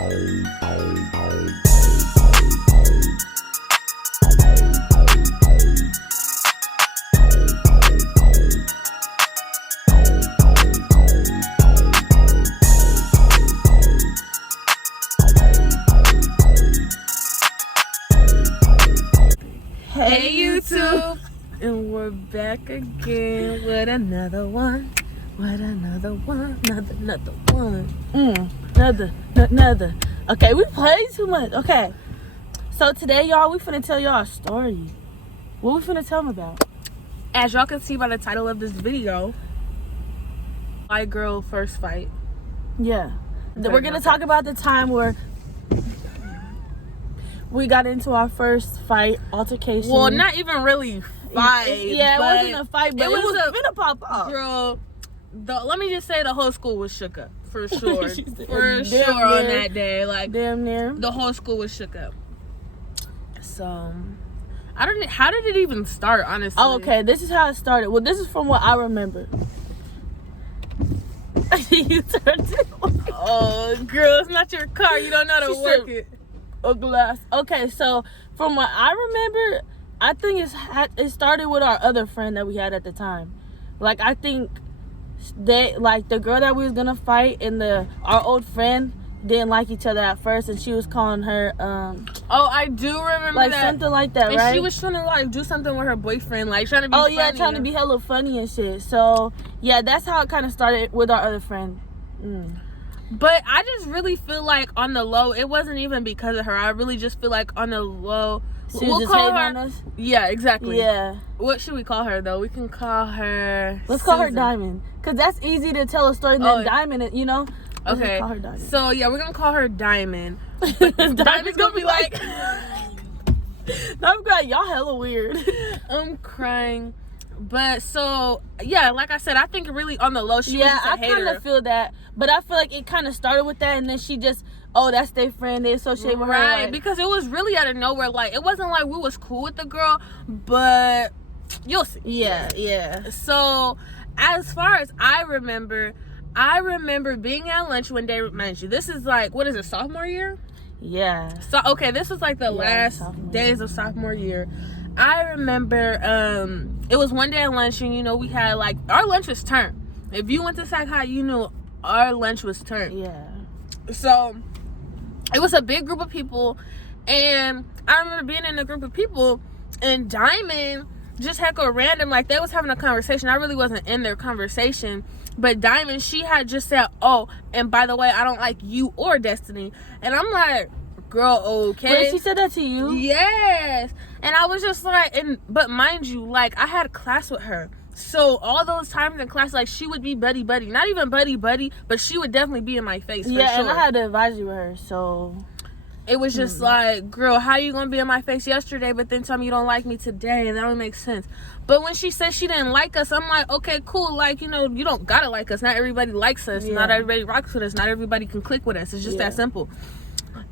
Hey YouTube, and we're back again with another one. Another Okay, we played too much. Okay, so today, y'all, we finna tell y'all a story. What we finna tell them about? As y'all can see by the title of this video, my girl first fight. Yeah, we're gonna talk about the time where we got into our first fight, altercation. Well, not even really fight. It wasn't a fight, but it was finna pop up. Girl, let me just say the whole school was shook up. For sure. For sure on that day. Like, damn near. The whole school was shook up. So, how did it even start, honestly? Oh, okay. This is how it started. Well, this is from what I remember. You turned it on. Oh, girl, it's not your car. You don't know how to work it. A glass. Okay, so from what I remember, I think it started with our other friend that we had at the time. Like, I think the girl that we was gonna fight and our old friend didn't like each other at first, and she was calling her oh, I do remember like that. Something like that, and right? She was trying to like do something with her boyfriend, like trying to be funny. Yeah, trying to be hella funny and shit. So yeah, that's how it kind of started with our other friend. But I just really feel like on the low, it wasn't even because of her. I really just feel like on the low, we'll call her. On us? Yeah, exactly. Yeah. What should we call her though? We can call her. Let's call her Diamond, cause that's easy to tell a story than Diamond. You know. Okay. Call her Diamond. So yeah, we're gonna call her Diamond. Diamond's gonna be like. I'm crying. Y'all hella weird. I'm crying. But so yeah, like I said, I think really on the low she was just a hater. Yeah, I kind of feel that, but I feel like it kind of started with that, and then she just that's their friend, they associate with her, right? Because it was really out of nowhere. Like, it wasn't like we was cool with the girl, but you'll see. Yeah. So as far as I remember being at lunch one day. Mind you, this is like, what is it, sophomore year? Yeah. So okay, this was like the last days of sophomore year. I remember it was one day at lunch, and we had like, our lunch was turned. If you went to Sac High, you knew our lunch was turned. Yeah. So it was a big group of people, and I remember being in a group of people, and Diamond just had a random, like, they was having a conversation. I really wasn't in their conversation, but Diamond, she had just said, oh, and by the way, I don't like you or Destiny. And I'm like, girl, okay. Wait, she said that to you? Yes. And I was just like, but mind you, like, I had class with her. So all those times in class, like, she would be buddy. Not even buddy, but she would definitely be in my face, for sure. And I had to advise you with her, so it was just like, girl, how you gonna be in my face yesterday, but then tell me you don't like me today? That don't make sense. But when she said she didn't like us, I'm like, okay, cool. Like, you don't gotta like us. Not everybody likes us. Yeah. Not everybody rocks with us. Not everybody can click with us. It's just that simple.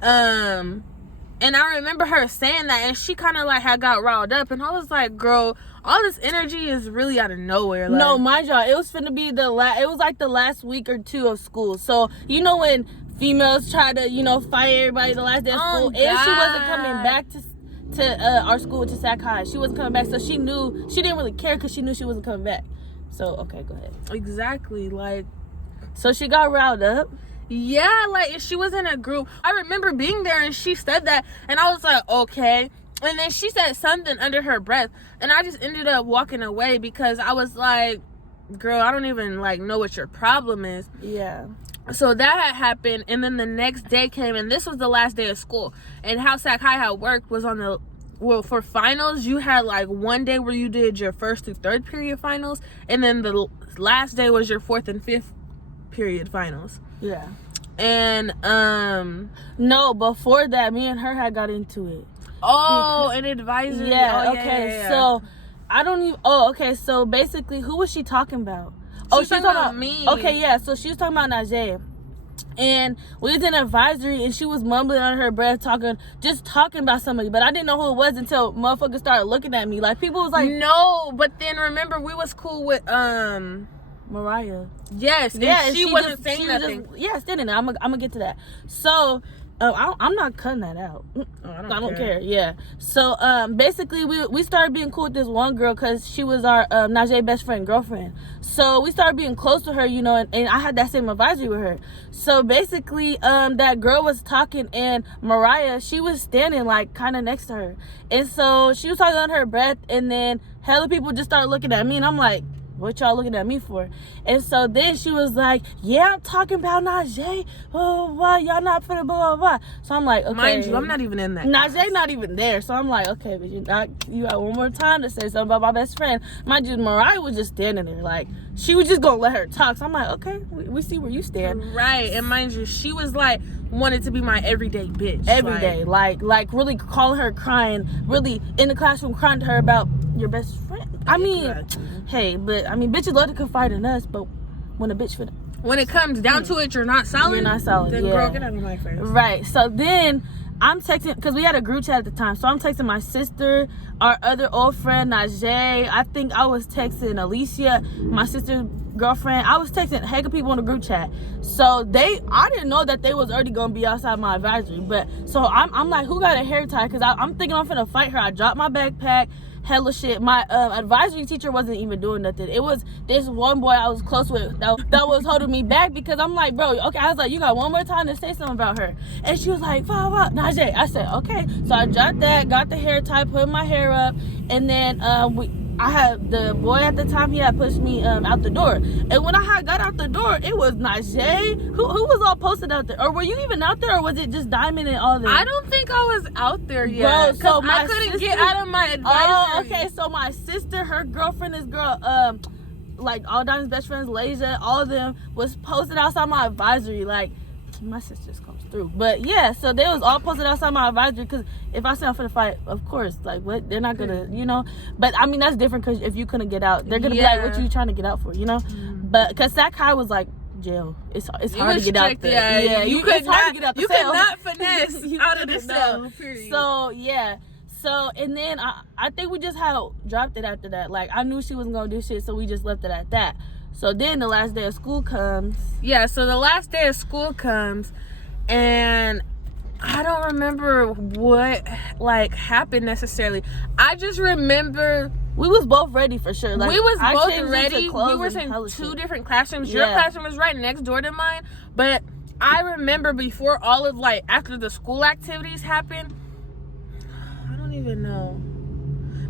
And I remember her saying that, and she kind of like had got riled up, and I was like, girl, all this energy is really out of nowhere. Like, no, mind y'all, it was finna be it was like the last week or two of school. So when females try to fight everybody the last day of school, and she wasn't coming back to our school, to Sac High. She wasn't coming back, so she knew, she didn't really care because she knew she wasn't coming back. So okay, go ahead. Exactly. Like, so she got riled up. Yeah, like, she was in a group. I remember being there, and she said that, and I was like, okay. And then she said something under her breath, and I just ended up walking away because I was like, girl, I don't even like know what your problem is. Yeah. So that had happened, and then the next day came, and this was the last day of school. And how Sac High had worked was for finals, you had like one day where you did your first through third period finals, and then the last day was your fourth and fifth period finals. Yeah. And no, before that, me and her had got into it. Oh, an advisory. Yeah. Okay. Yeah. So I don't even. Oh, okay. So basically, who was she talking about? Oh, she's talking about me. Okay, yeah. So she was talking about Najee. And we was in advisory, and she was mumbling under her breath, just talking about somebody. But I didn't know who it was until motherfuckers started looking at me. Like, people was like, no. But then remember, we was cool with Mariah. Yes. Yeah. She wasn't saying nothing. Standing there. I'm gonna get to that. So. I'm not cutting that out. I don't care. Yeah. So basically we started being cool with this one girl because she was our Najee best friend girlfriend. So we started being close to her, you know, and I had that same advisory with her. So basically that girl was talking, and Mariah, she was standing like kind of next to her, and so she was talking on her breath, and then hella people just started looking at me, and I'm like, what y'all looking at me for? And so then she was like, yeah, I'm talking about Najee. Blah, blah, blah. Y'all not finna blah, blah, blah. So I'm like, okay. Mind you, I'm not even in that. Najee not even there. So I'm like, okay, but you got one more time to say something about my best friend. Mind you, Mariah was just standing there. Like, she was just gonna let her talk. So I'm like, okay, we see where you stand. Right. And mind you, she was like, wanted to be my everyday bitch. Every day. Like really calling her, crying, really in the classroom crying to her about your best friend. I mean, hey, but I mean, bitches love to confide in us, but when a bitch when it comes down to it, you're not solid. You're not solid. Then girl, get out of my face. Right. So then I'm texting, because we had a group chat at the time. So I'm texting my sister, our other old friend Najee. I think I was texting Alicia, my sister's girlfriend. I was texting a heck of people in the group chat. So I didn't know that they was already gonna be outside my advisory. But so I'm like, who got a hair tie? Because I'm thinking I'm finna fight her. I dropped my backpack. Hella shit. My advisory teacher wasn't even doing nothing. It was this one boy I was close with that was holding me back, because I'm like, bro, okay. I was like, you got one more time to say something about her. And she was like, Najee. I said, okay. So I dropped that, got the hair tie, put my hair up, and then I had the boy at the time, he had pushed me out the door. And when I had got out the door, it was Najee. Who was all posted out there? Or were you even out there, or was it just Diamond and all of them? I don't think I was out there yet. Bro, so I couldn't get out of my advisory. Oh, okay. So my sister, her girlfriend, this girl, like all Diamond's best friends, Lasia, all of them was posted outside my advisory. Like, my sister just comes through. But yeah, so they was all posted outside my advisory, because if I say I'm finna fight, of course, like, what, they're not gonna, you know. But I mean, that's different, because if you couldn't get out, they're gonna be like, what you trying to get out for, you know? But because Sakai was like jail, it's hard to get out there. Yeah, you could not get out the cell. You could not finesse out of the cell, period. So yeah. So, and then I think we just had dropped it after that. Like, I knew she wasn't gonna do shit, so we just left it at that. So then the last day of school comes. Yeah, so the last day of school comes, and I don't remember what, like, happened necessarily. I just remember we was both ready for sure. Like, we was both ready. We were in two different classrooms. Your classroom was right next door to mine. But I remember before all of, like, after the school activities happened, I don't even know.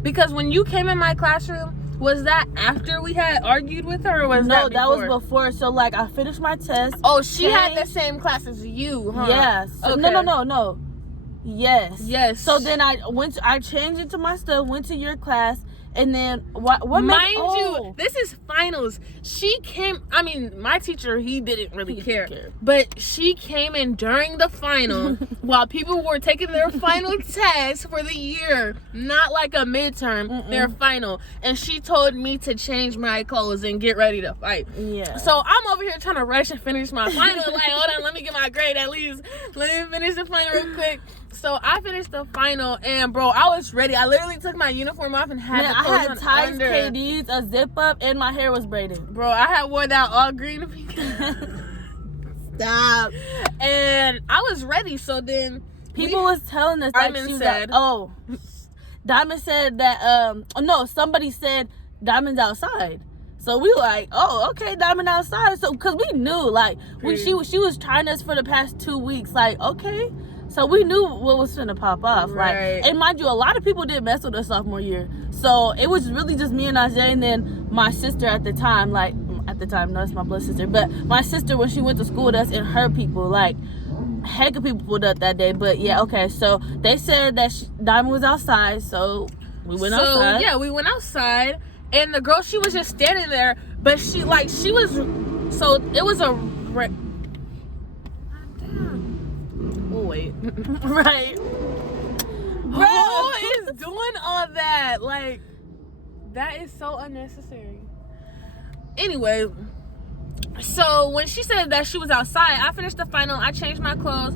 Because when you came in my classroom, was that after we had argued with her, or was that before? No, that was before. So, like, I finished my test. Oh, she had the same class as you, huh? Yes. Okay. No. Yes. So then I changed into my stuff, went to your class, and then what mind you, this is finals. She came, I mean, my teacher, he didn't really care. But she came in during the final while people were taking their final test for the year, not like a midterm, their final. And she told me to change my clothes and get ready to fight. Yeah. So I'm over here trying to rush and finish my final. Like, hold on, let me get my grade at least. Let me finish the final real quick. So I finished the final, and bro, I was ready. I literally took my uniform off and had I had ties, under. KDs, a zip up, and my hair was braided. Bro, I had wore that all green and pink. Stop. And I was ready. So then people was telling us that Diamond said, Diamond said that somebody said Diamond's outside. So we were like, oh, okay, Diamond outside. So because we knew, like, when she was trying us for the past 2 weeks, like, okay. So we knew what was finna pop off, right? Like, and mind you, a lot of people didn't mess with us sophomore year. So it was really just me and Najee, and then my sister at the time. Like, at the time, no, it's my blood sister. But my sister, when she went to school with us, and her people, like, heck of people pulled up that day. But yeah, okay. So they said that Diamond was outside, so we went outside. Yeah, we went outside, and the girl, she was just standing there, but it was a. Wait. Right. Bro, who is doing all that? Like, that is so unnecessary. Anyway, so when she said that she was outside, I finished the final. I changed my clothes.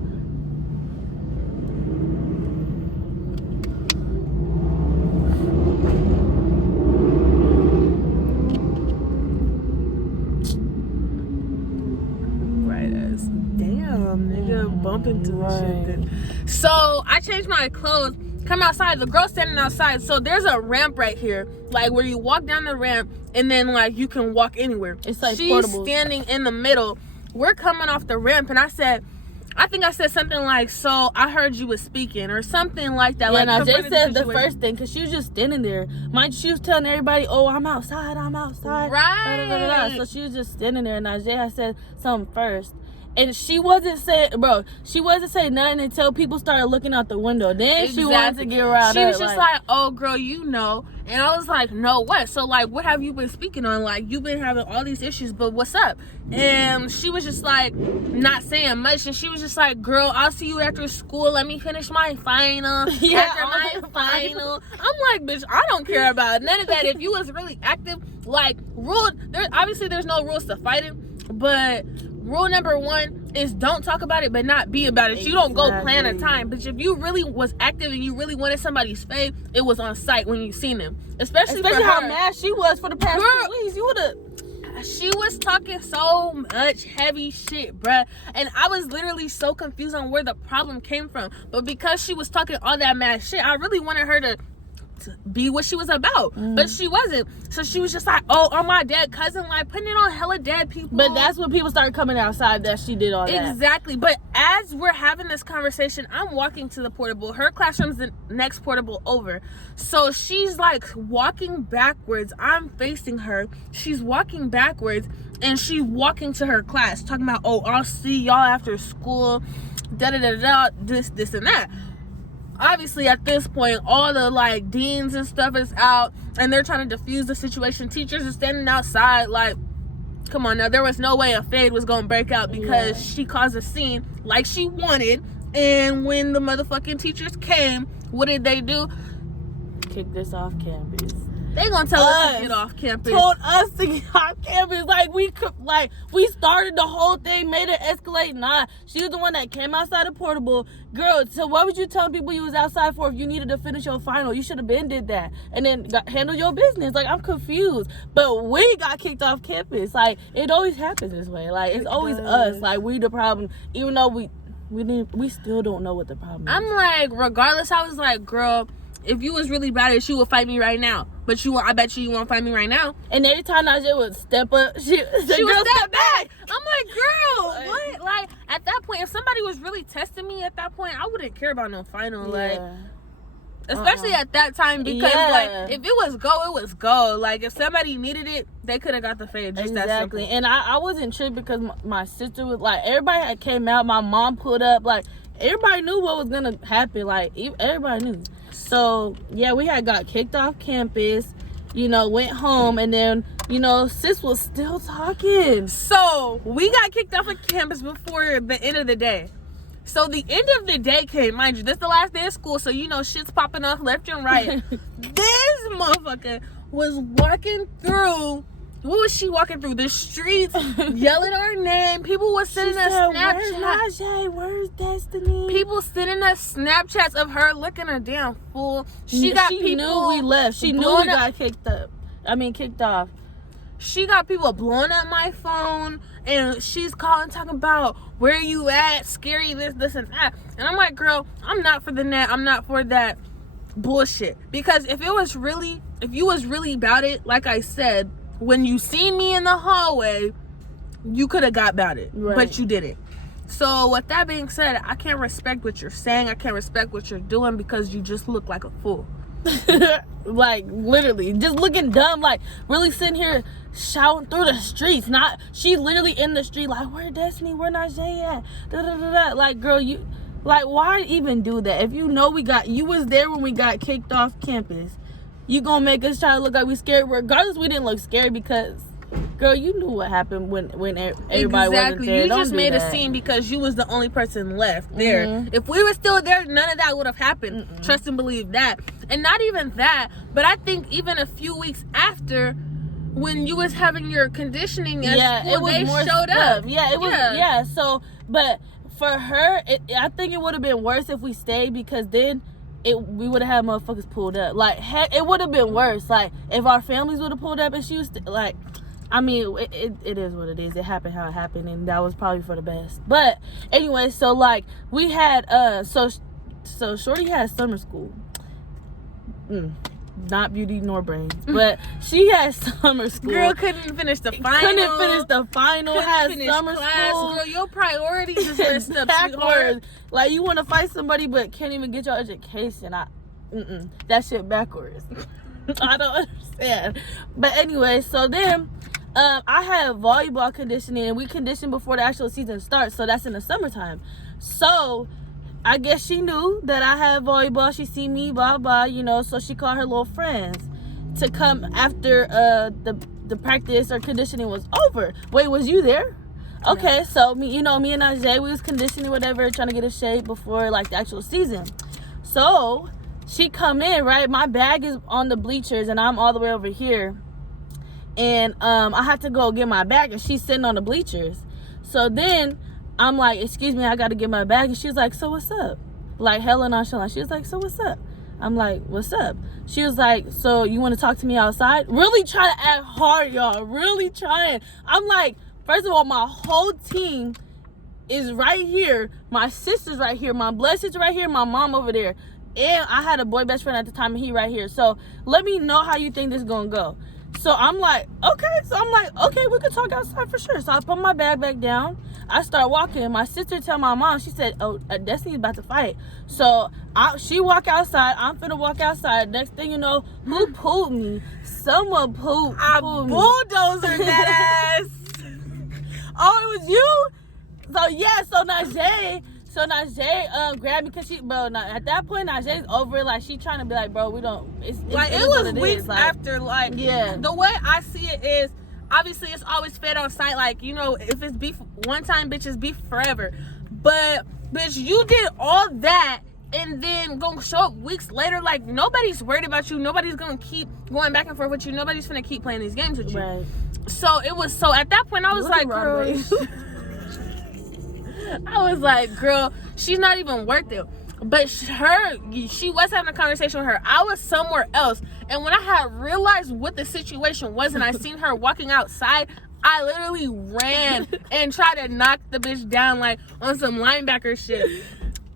jump into the shit then. So I changed my clothes, come outside. The girl's standing outside. So there's a ramp right here, like where you walk down the ramp and then like you can walk anywhere. It's like she's portable. Standing in the middle. We're coming off the ramp, and I think I said something like, so I heard you was speaking or something like that. Yeah, like, Jay said the first thing because she was just standing there. Mind you, she was telling everybody, oh, I'm outside. Right. Blah, blah, blah. So she was just standing there, and Najee had said something first. And she wasn't saying nothing until people started looking out the window. Then she wanted to get riled up. She was just like, oh, girl, you know. And I was like, no, what? So, like, what have you been speaking on? Like, you've been having all these issues, but what's up? And she was just, like, not saying much. And she was just like, girl, I'll see you after school. Let me finish my final. Yeah, after my final. I'm like, bitch, I don't care about none of that. If you was really active, like, obviously there's no rules to fighting, but rule number 1 is don't talk about it, but not be about it. You don't go plan a time. But if you really was active and you really wanted somebody's fave, it was on sight when you seen them. Especially how mad she was for the past 2 weeks. You would've. She was talking so much heavy shit, bruh. And I was literally so confused on where the problem came from. But because she was talking all that mad shit, I really wanted her to be what she was about, but she wasn't. So she was just like, oh, on my dead cousin, like putting it on hella dead people. But that's when people started coming outside that she did all that. Exactly. But as we're having this conversation, I'm walking to the portable. Her classroom's the next portable over. So she's like walking backwards. I'm facing her. She's walking backwards and she's walking to her class talking about, oh, I'll see y'all after school, this and that. Obviously, at this point, all the like deans and stuff is out, and they're trying to defuse the situation. Teachers are standing outside, like, come on now. There was no way a fade was gonna break out because she caused a scene like she wanted. And when the motherfucking teachers came, what did they do? Kick this off campus. They gonna tell us to get off campus. Told us to get off campus. We started the whole thing, made it escalate. Nah, she was the one that came outside the portable. Girl, so what would you tell people you was outside for if you needed to finish your final? You should have been did that. And then handle your business. Like, I'm confused. But we got kicked off campus. Like, it always happens this way. Like, it's always us. Like, we the problem. Even though we still don't know what the problem is. I'm like, regardless, I was like, girl, if you was really bad at it, you would fight me right now. But I bet you won't fight me right now. And every time Najee would step up, she would step back. I'm like, girl, what? Like, at that point, if somebody was really testing me at that point, I wouldn't care about no final. Like, especially at that time, because like, if it was go, it was go. Like, if somebody needed it, they could have got the fade. Just exactly. And I wasn't tripped because my sister was like, everybody had came out. My mom put up, like, everybody knew what was gonna happen. Like, everybody knew. So, yeah, we had got kicked off campus, went home, and then, sis was still talking. So, we got kicked off of campus before the end of the day. So, the end of the day came, mind you, this is the last day of school, so, shit's popping off left and right. This motherfucker was walking through. What was she walking through? The streets, yelling her name. People were sending us Snapchats. Where's Najee? Where's Destiny? People sending us Snapchats of her looking a damn fool. She knew we left. She knew we got kicked off. She got people blowing up my phone, and she's calling, talking about where you at, scary, this and that. And I'm like, girl, I'm not for the net. I'm not for that bullshit. Because if you was really about it, like I said, when you see me in the hallway, you could have got about it, but you didn't. So with that being said, I can't respect what you're saying. I can't respect what you're doing because you just look like a fool. Like, literally, just looking dumb. Like, really sitting here shouting through the streets. She literally in the street, like, where Destiny? Where Najee at? Da, da, da, da. Like, girl, why even do that? If you know you was there when we got kicked off campus. You gonna make us try to look like we scared. Regardless, we didn't look scared because, girl, you knew what happened when everybody wasn't there. You just made a scene because you was the only person left there. Mm-hmm. If we were still there, none of that would have happened. Mm-mm. Trust and believe that. And not even that, but I think even a few weeks after, when you was having your conditioning at school, they showed up. Yeah, it was. Yeah. So, but for her, I think it would have been worse if we stayed because then. We would have had motherfuckers pulled up. Like, heck, it would have been worse. Like, if our families would have pulled up and she was, I mean, it is what it is. It happened how it happened, and that was probably for the best. But anyway, so like we had so Shorty had summer school. Not beauty nor brains, but she had summer school. Girl couldn't finish the final. Had summer school. Girl, your priorities is messed up, sweetheart. Like you want to fight somebody, but can't even get your education. That shit backwards. I don't understand. But anyway, so then I had volleyball conditioning, and we condition before the actual season starts, so that's in the summertime. So I guess she knew that I had volleyball. She see me, blah blah, so she called her little friends to come after the practice or conditioning was over. Wait, was you there? Okay, yeah. So me and Ajay, we was conditioning, whatever, trying to get a shape before like the actual season. So she come in, right? My bag is on the bleachers, and I'm all the way over here. And I had to go get my bag, and she's sitting on the bleachers. So then I'm like, excuse me, I got to get my bag. And she's like, so what's up? Like, hella nonchalant. She was like, so what's up? I'm like, what's up? She was like, so you want to talk to me outside? Really trying to act hard, y'all. Really trying. I'm like, first of all, my whole team is right here. My sister's right here. My blood sister right here. My mom over there. And I had a boy best friend at the time, and he right here. So let me know how you think this is going to go. So I'm like, okay. So I'm like, okay, we could talk outside for sure. So I put my bag back down. I start walking. My sister tell my mom, she said, oh, Destiny's about to fight. So she walk outside. I'm finna walk outside. Next thing you know, who pulled me? Someone pulled me. Bulldozer that ass. Oh, it was you? So yeah, so Najee grabbed me because at that point Najee's over it. Like she trying to be like, bro, we don't. It was weeks after. Like, yeah. The way I see it is, obviously it's always fed on sight. Like, if it's beef one time, bitch, it's beef forever. But bitch, you did all that and then gonna show up weeks later. Like, nobody's worried about you. Nobody's gonna keep going back and forth with you. Nobody's gonna keep playing these games with you. Right. So at that point I was like, girl. I was like, girl, she's not even worth it. But she was having a conversation with her. I was somewhere else. And when I had realized what the situation was and I seen her walking outside, I literally ran and tried to knock the bitch down like on some linebacker shit.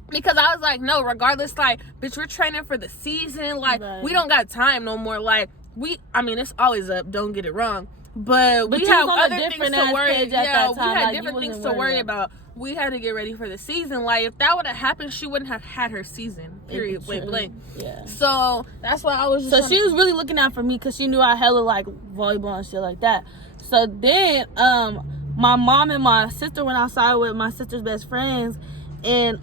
Because I was like, no, regardless, like, bitch, we're training for the season. Like, we don't got time no more. Like, it's always up. Don't get it wrong. But we have other things to worry about. Yeah, we had different things to worry about. We had to get ready for the season. Like, if that would have happened, she wouldn't have had her season. Period. Point blank. Yeah. So that's why I was. So she was really looking out for me because she knew I hella like volleyball and shit like that. So then, my mom and my sister went outside with my sister's best friends, and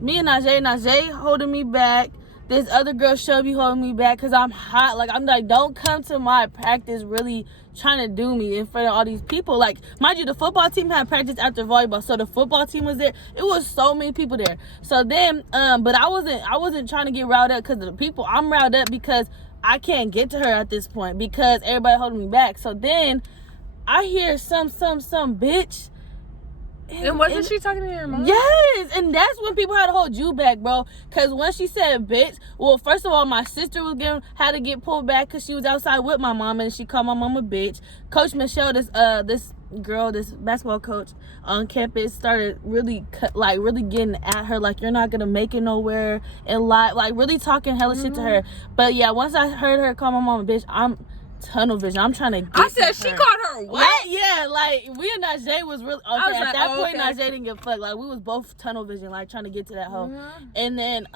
me and Najee holding me back. This other girl should be holding me back because I'm hot. Like, I'm like, don't come to my practice really trying to do me in front of all these people. Like, mind you, the football team had practice after volleyball, so the football team was there. It was so many people there. So then, but I wasn't trying to get riled up because of the people. I'm riled up because I can't get to her at this point because everybody holding me back. So then I hear some bitch. And wasn't she talking to your mom? Yes, and that's when people had to hold you back, bro. Because when she said bitch, well, first of all, my sister had to get pulled back because she was outside with my mom, and she called my mom a bitch. Coach Michelle, this basketball coach on campus, started really getting at her, like, you're not gonna make it nowhere in life, like really talking hella shit to her. But yeah, once I heard her call my mom a bitch, I'm tunnel vision. I'm trying to get. I said she called her what? Yeah, like we and Najee was really okay. At that point, Najee didn't give a fuck. Like we was both tunnel vision, like trying to get to that hoe. And then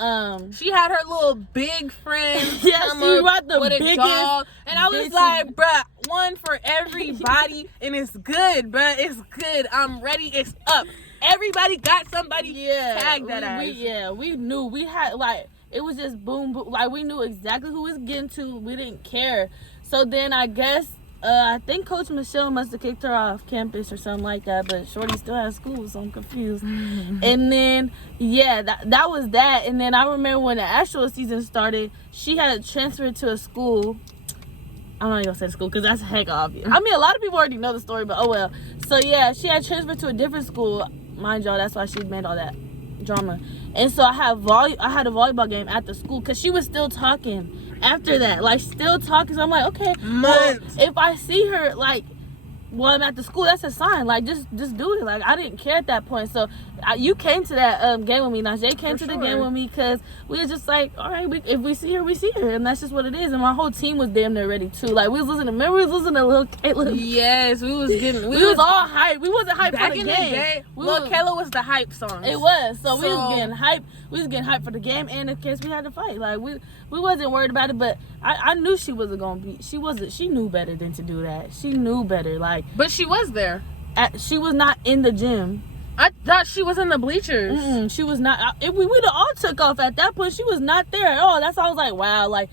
she had her little big friend. Yeah, she brought the biggest dog, and I was like, bruh, one for everybody, and it's good, bruh. It's good. I'm ready. It's up. Everybody got somebody. Yeah, tag that ass. We knew we had like it was just boom, boom. Like we knew exactly who was getting to. We didn't care. So then I guess, I think Coach Michelle must have kicked her off campus or something like that, but Shorty still has school, so I'm confused. And then, yeah, that was that. And then I remember when the actual season started, she had to transfer to a school. I'm not even gonna say the school because that's heck obvious. I mean, a lot of people already know the story, but oh well. So yeah, she had transferred to a different school. Mind y'all, that's why she made all that drama. And so I had a volleyball game at the school because she was still talking after that, like still talking. So I'm like, okay, well, if I see her, like well, I'm at the school, that's a sign. Like, just do it. Like, I didn't care at that point. So, you came to that game with me. Najee came to the game with me because we were just like, all right, if we see her, we see her. And that's just what it is. And my whole team was damn near ready, too. Like, we was listening to Lil Kayla. Yes, we was all hyped. We wasn't hyped for the game. Back in the day, Lil Kayla was the hype song. It was. So, we was getting hyped. We was getting hyped for the game and in case we had to fight. Like, we wasn't worried about it, but I knew she wasn't going to be. She knew better than to do that. She knew better. Like, but she was there. She was not in the gym. I thought she was in the bleachers. She was not. If we would have all took off at that point, she was not there at all. That's why I was like, wow, like,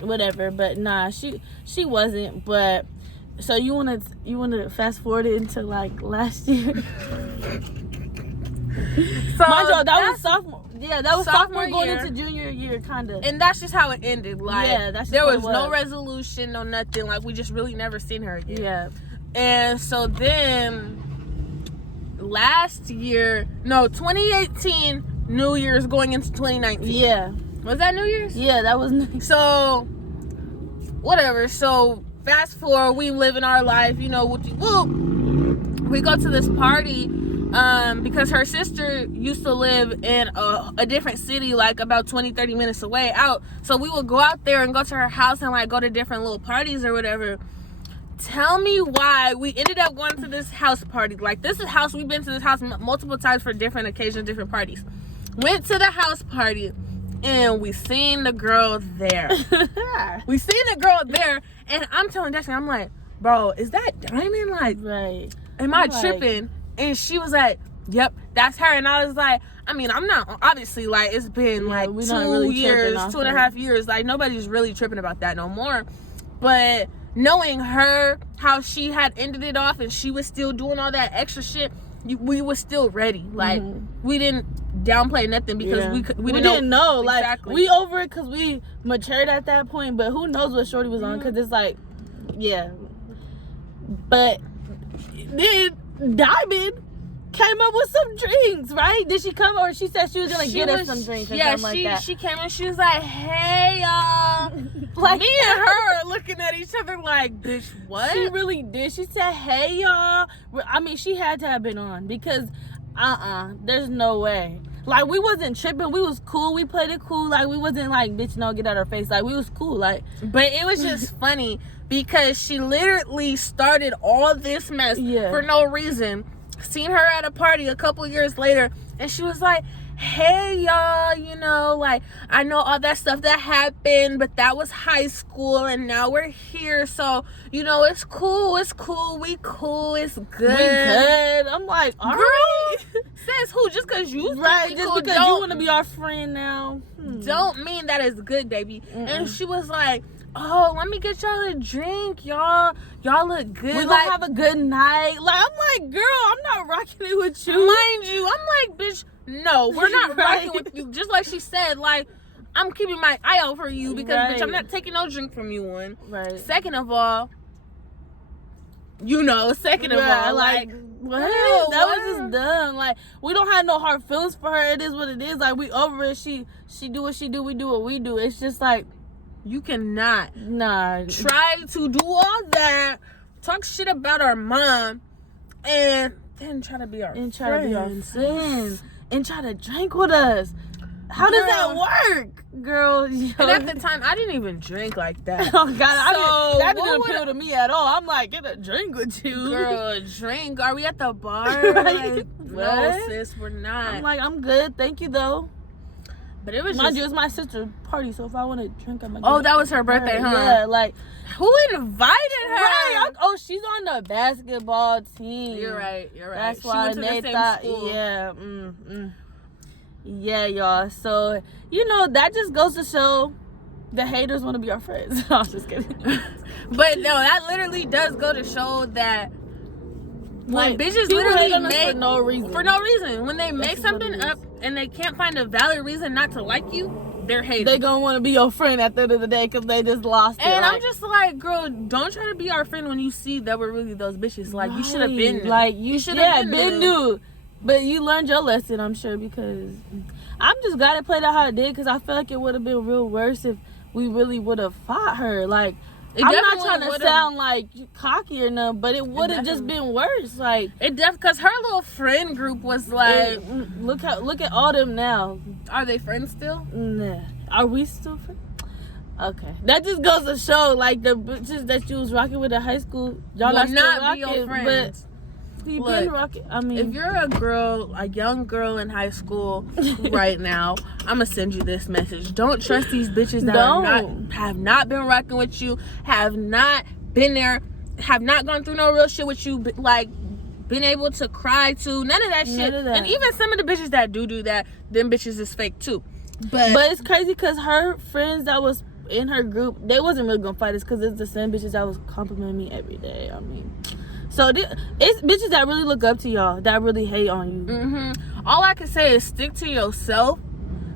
whatever. But nah, she wasn't. But so you wanna fast forward it into like last year? So mind you, that was sophomore. Yeah, that was sophomore going into junior year, kind of. And that's just how it ended. Like, yeah, that's just there was no resolution, no nothing. Like, we just really never seen her again. Yeah. And so then last year, 2018 New Year's going into 2019. Yeah. Was that New Year's? Yeah, that was. So, whatever. So, fast forward, we living our life, whoopty whoop. We go to this party because her sister used to live in a different city, like about 20-30 minutes away out. So we would go out there and go to her house and like go to different little parties or whatever. Tell me why we ended up going to this house party. Like, this is house, we've been to this house multiple times for different occasions, different parties. Went to the house party and we seen the girl there. And I'm telling Destiny, I'm like, bro, is that Diamond? Like, right. Am I tripping? And she was like, yep, that's her. And I was like, I mean, I'm not, obviously, like, it's been like 2 years, 2.5 years. Like, nobody's really tripping about that no more. But knowing her, how she had ended it off and she was still doing all that extra shit, we was still ready. Like, we didn't downplay nothing because we didn't know. Exactly. Like, we over it because we matured at that point, but who knows what Shorty was on, because it's like, yeah. But then Diamond came up with some drinks, right? Did she come, or she said she was gonna get us some drinks or something like that? She came and she was like, hey y'all. Like, me and her are looking at each other like, bitch, what? She really did. She said, hey y'all. I mean, she had to have been on because there's no way. Like, we wasn't tripping. We was cool. We played it cool. Like, we wasn't like, bitch, no, get out our face. Like, we was cool. Like, but it was just funny because she literally started all this mess for no reason. Seen her at a party a couple years later, and she was like, hey y'all, like, I know all that stuff that happened, but that was high school and now we're here, so it's cool, we cool, it's good. I'm like, all girl, right. Says who? Just because you right, think just cool, because you want to be our friend now don't mean that it's good, baby. And she was like, oh, let me get y'all a drink, y'all look good, we gonna have a good night. Like, I'm like, girl, I'm not rocking it with you, mind you. I'm like, bitch, no, we're not rocking with you. Just like she said, like, I'm keeping my eye out for you because bitch, I'm not taking no drink from you. One, right. Second of all, like, what? That was just dumb. Like, we don't have no hard feelings for her. It is what it is. Like, we over it. She do what she do. We do what we do. It's just like, you cannot try to do all that, talk shit about our mom, and then try to be our friends and try to drink with us. How does that work, girl? And at the time, I didn't even drink like that. Oh God, that didn't appeal to me at all. I'm like, get a drink with you, girl. A drink? Are we at the bar? Right? Like, no, sis, we're not. I'm like, I'm good, thank you though. But it was mind you, it's my sister's party, so if I want to drink, I'm like, oh, that was her birthday, huh? Yeah, like, who invited her? Right. Oh, she's on the basketball team. You're right. That's why they thought, yeah, yeah, y'all. So, that just goes to show the haters want to be our friends. I was just kidding. But no, that literally does go to show that when bitches people literally make for no reason. When they make something up and they can't find a valid reason not to like you, they're haters. They gonna want to be your friend at the end of the day because they just lost it. And I'm just like, girl, don't try to be our friend when you see that we're really those bitches. Like, you should have been new. Like, you should have been new. But you learned your lesson, I'm sure, because I'm just glad it played out how it did, because I feel like it would have been real worse if we really would have fought her. Like, I'm not trying to sound like cocky or nothing, but it would have just been worse. Like because her little friend group was like, look at all them now. Are they friends still? Nah. Are we still friends? Okay, that just goes to show, like, the bitches that you was rocking with in high school, y'all are still rocking, your friends. But you been rocking. I mean, if you're a young girl in high school right now, I'm gonna send you this message. Don't trust these bitches that have not been rocking with you, have not been there, have not gone through no real shit with you, like been able to cry to, none of that shit. And even some of the bitches that do that, them bitches is fake too. But it's crazy because her friends that was in her group, they wasn't really gonna fight us because it's the same bitches that was complimenting me every day. I mean, so it's bitches that really look up to y'all, that really hate on you. Mm-hmm. All I can say is stick to yourself.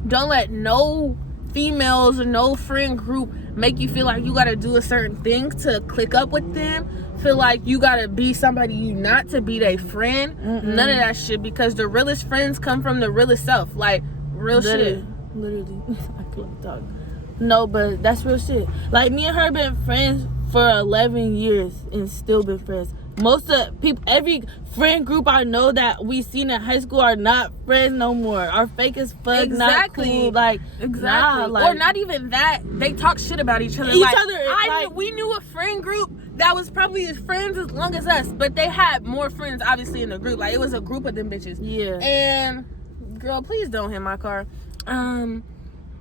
Don't let no females or no friend group make you feel like you gotta do a certain thing to click up with them. Feel like you gotta be somebody you not to be their friend. None of that shit, because the realest friends come from the realest self. Like, real shit. Literally. I couldn't talk. No, but that's real shit. Like, me and her been friends for 11 years and still been friends. Most of people, every friend group I know that we seen in high school are not friends no more. Are fake as fuck. Exactly. Not cool. Like, exactly. Nah, like, or not even that. They talk shit about each other. We knew a friend group that was probably as friends as long as us, but they had more friends obviously in the group. Like, it was a group of them bitches. Yeah. And girl, please don't hit my car.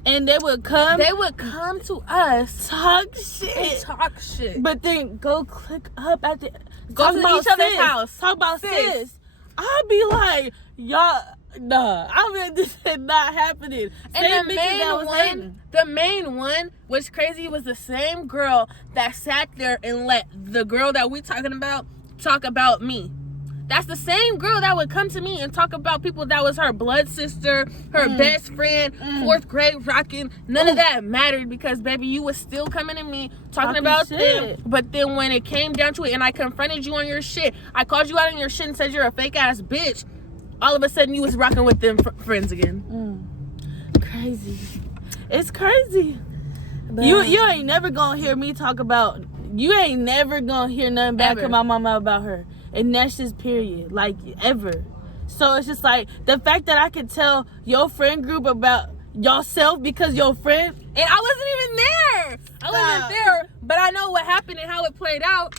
And they would come to us, talk shit, but then go click up at the go to each other's house, talk about sis. I'll be like, y'all, nah, I mean, this is not happening. And the main one was crazy. Was the same girl that sat there and let the girl that we talking about talk about me. That's the same girl that would come to me and talk about people that was her blood sister, her best friend, 4th grade rocking. None of that mattered because, baby, you was still coming to me talking about them. But then when it came down to it and I confronted you on your shit, I called you out on your shit and said you're a fake ass bitch, all of a sudden you was rocking with them friends again. Crazy. It's crazy. But you ain't never gonna hear me talk about, you ain't never gonna hear nothing back from my mama about her. And that's just period, like, ever. So it's just like the fact that I could tell your friend group about yourself because your friend, and I wasn't even there. I wasn't there, but I know what happened and how it played out.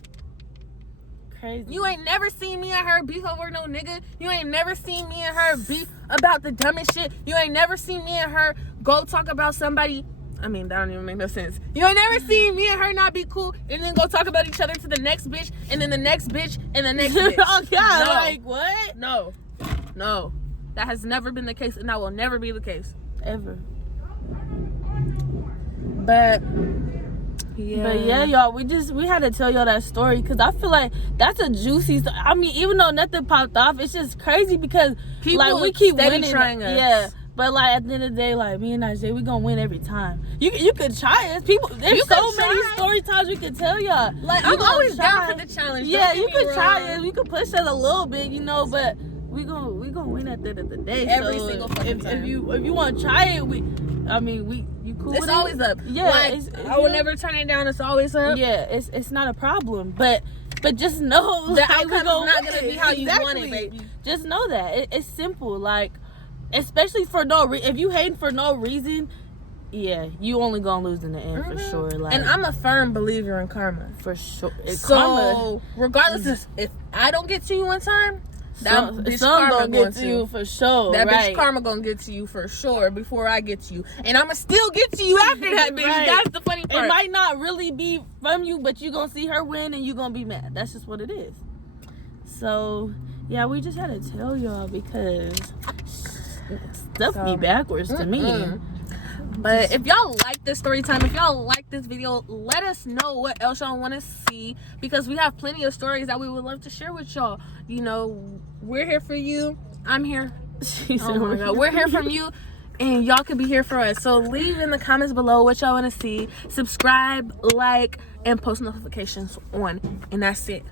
Crazy. You ain't never seen me and her beef over no nigga. You ain't never seen me and her beef about the dumbest shit. You ain't never seen me and her go talk about somebody. I mean, that don't even make no sense. You ain't never seen me and her not be cool and then go talk about each other to the next bitch and then the next bitch and the next bitch. Oh, God. No. Like, what? No. That has never been the case and that will never be the case. Ever. But yeah, y'all, we had to tell y'all that story because I feel like that's a juicy story. I mean, even though nothing popped off, it's just crazy because people, like, we keep winning. Trying us. Yeah. But, like, at the end of the day, like, me and Najee, we gonna win every time. You could try it. There's so many story times we could tell y'all. Like, I'm always down for the challenge. Yeah, you could try it. We could push us a little bit, you know, but we gonna win at the end of the day. Every single fucking time. If you want to try it, you cool with it? It's always up. Yeah. Like, I will never turn it down. It's always up. Yeah, it's not a problem. But just know the outcome's not going to be how you want it, baby. Just know that. It's simple. Like, especially for if you hating for no reason, yeah, you only gonna lose in the end for sure. Like, and I'm a firm believer in karma. For sure. So regardless if I don't get to you one time, some gonna get to you for sure. That bitch karma gonna get to you for sure before I get to you, and I'ma still get to you after that, bitch. That's the funny part. It might not really be from you, but you gonna see her win and you gonna be mad. That's just what it is. So yeah, we just had to tell y'all because stuff be backwards to me. But if y'all like this story time, if y'all like this video, let us know what else y'all want to see, because we have plenty of stories that we would love to share with y'all. You know, we're here for you. I'm here. Oh my God, we're here from you, and y'all could be here for us. So leave in the comments below what y'all want to see. Subscribe, like, and post notifications on, and that's it.